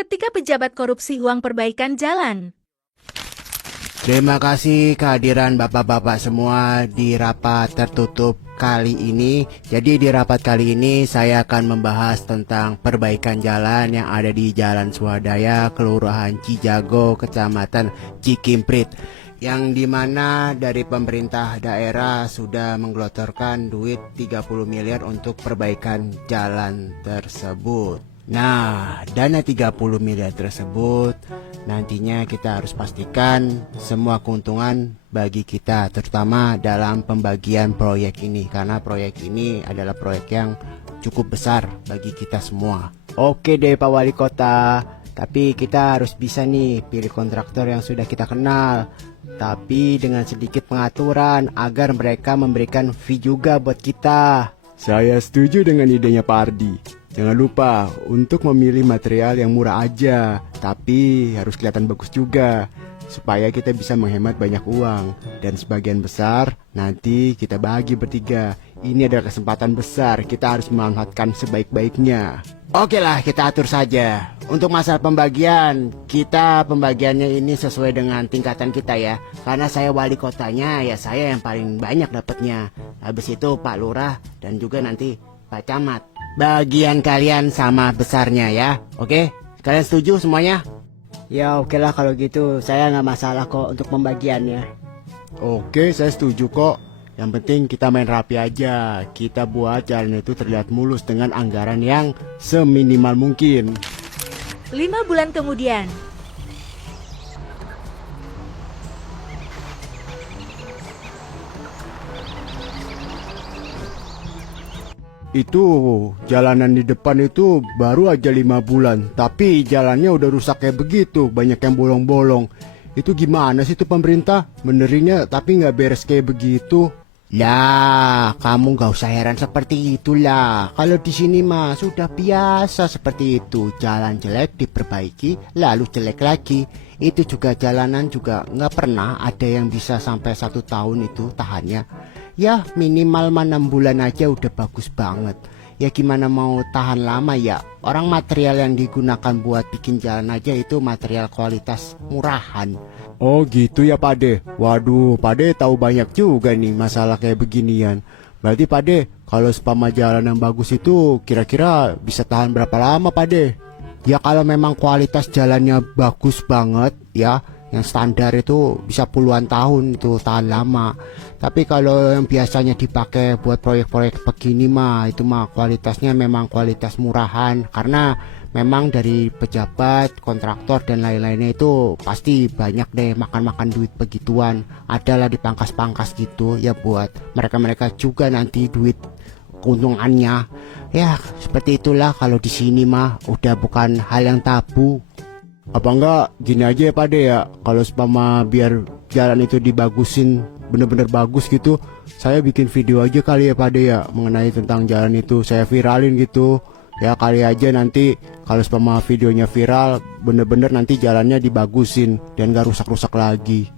ketika pejabat korupsi uang perbaikan jalan. Terima kasih kehadiran bapak-bapak semua di rapat tertutup kali ini. Jadi di rapat kali ini saya akan membahas tentang perbaikan jalan yang ada di Jalan Swadaya, Kelurahan Cijago, Kecamatan Cikimprit, yang dimana dari pemerintah daerah sudah menggelontorkan duit 30 miliar untuk perbaikan jalan tersebut. Nah, dana 30 miliar tersebut nantinya kita harus pastikan semua keuntungan bagi kita, terutama dalam pembagian proyek ini, karena proyek ini adalah proyek yang cukup besar bagi kita semua. Oke deh Pak Wali Kota, tapi kita harus bisa nih pilih kontraktor yang sudah kita kenal, tapi dengan sedikit pengaturan agar mereka memberikan fee juga buat kita. Saya setuju dengan idenya Pak Ardi. Jangan lupa untuk memilih material yang murah aja, tapi harus kelihatan bagus juga, supaya kita bisa menghemat banyak uang. Dan sebagian besar nanti kita bagi bertiga. Ini adalah kesempatan besar, kita harus memanfaatkan sebaik-baiknya. Oke lah, kita atur saja. Untuk masalah pembagian, kita pembagiannya ini sesuai dengan tingkatan kita ya. Karena saya wali kotanya, ya saya yang paling banyak dapatnya. Habis itu Pak Lurah dan juga nanti Pak Camat. Bagian kalian sama besarnya ya. Oke? Kalian setuju semuanya? Ya oke lah kalau gitu, saya nggak masalah kok untuk pembagiannya. Oke, saya setuju kok. Yang penting kita main rapi aja. Kita buat jalan itu terlihat mulus dengan anggaran yang seminimal mungkin. 5 bulan kemudian. Itu jalanan di depan itu baru aja 5 bulan, tapi jalannya udah rusak kayak begitu, banyak yang bolong-bolong. Itu gimana sih tuh pemerintah benerinnya tapi nggak beres kayak begitu? Lah, kamu gak usah heran seperti itulah. Kalau di sini mah sudah biasa seperti itu. Jalan jelek diperbaiki, lalu jelek lagi. Itu juga jalanan juga nggak pernah ada yang bisa sampai 1 tahun itu tahannya. Ya minimal 6 bulan aja udah bagus banget. Ya gimana mau tahan lama ya. Orang material yang digunakan buat bikin jalan aja itu material kualitas murahan. Oh gitu ya Pak De. Waduh, Pak De tahu banyak juga nih masalah kayak beginian. Berarti Pak De, kalau spama jalan yang bagus itu kira-kira bisa tahan berapa lama Pak De? Ya kalau memang kualitas jalannya bagus banget ya, yang standar itu bisa puluhan tahun itu tahan lama. Tapi kalau yang biasanya dipakai buat proyek-proyek begini mah, itu mah kualitasnya memang kualitas murahan. Karena memang dari pejabat, kontraktor dan lain-lainnya itu pasti banyak deh makan-makan duit begituan. Adalah dipangkas-pangkas gitu ya buat mereka-mereka juga nanti duit keuntungannya. Ya seperti itulah, kalau di sini mah udah bukan hal yang tabu. Apa enggak gini aja ya Pak De ya, kalau seumpama biar jalan itu dibagusin bener-bener bagus gitu, saya bikin video aja kali ya Pak De ya mengenai tentang jalan itu, saya viralin gitu ya. Kali aja nanti kalau seumpama videonya viral, bener-bener nanti jalannya dibagusin dan gak rusak-rusak lagi.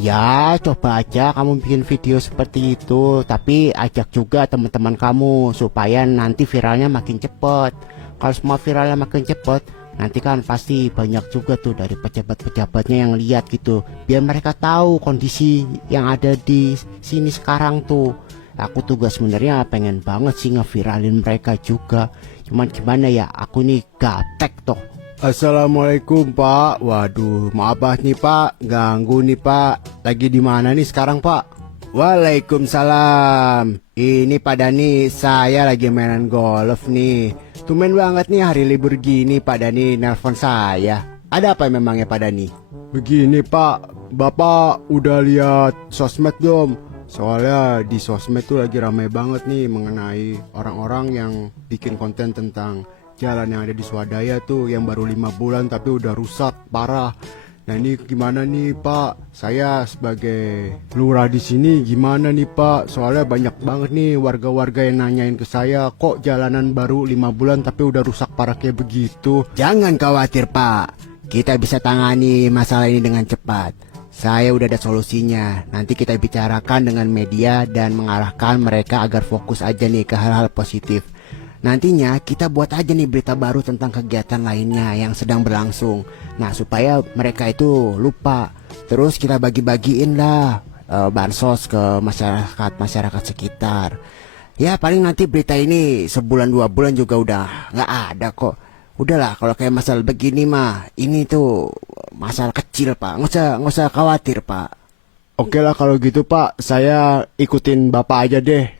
Ya coba aja kamu bikin video seperti itu, tapi ajak juga teman-teman kamu supaya nanti viralnya makin cepet. Kalau semua viralnya makin cepet, nanti kan pasti banyak juga tuh dari pejabat-pejabatnya yang lihat gitu, biar mereka tahu kondisi yang ada di sini sekarang tuh. Aku tugas sebenarnya pengen banget sih ngeviralin mereka juga, cuman gimana ya, aku nih gaptek toh. Assalamualaikum Pak. Waduh, maaf nih Pak, ganggu nih Pak. Lagi di mana nih sekarang Pak? Waalaikumsalam. Ini Pak Dani, saya lagi mainan golf nih. Tumben banget nih hari libur gini Pak Dani nelpon saya. Ada apa memangnya Pak Dani? Begini Pak, Bapak udah lihat sosmed belum? Soalnya di sosmed tuh lagi ramai banget nih mengenai orang-orang yang bikin konten tentang jalan yang ada di Swadaya tuh, yang baru 5 bulan tapi udah rusak parah. Nah ini gimana nih Pak? Saya sebagai lurah di sini gimana nih Pak? Soalnya banyak banget nih warga-warga yang nanyain ke saya, kok jalanan baru 5 bulan tapi udah rusak parah kayak begitu. Jangan khawatir Pak, kita bisa tangani masalah ini dengan cepat. Saya udah ada solusinya. Nanti kita bicarakan dengan media dan mengarahkan mereka agar fokus aja nih ke hal-hal positif. Nantinya kita buat aja nih berita baru tentang kegiatan lainnya yang sedang berlangsung. Nah, supaya mereka itu lupa. Terus kita bagi-bagiin lah bansos ke masyarakat sekitar. Ya paling nanti berita ini sebulan 2 bulan juga udah nggak ada kok. Udahlah kalau kayak masalah begini mah ini tuh masalah kecil Pak. Nggak usah khawatir Pak. Oke lah kalau gitu Pak, saya ikutin Bapak aja deh.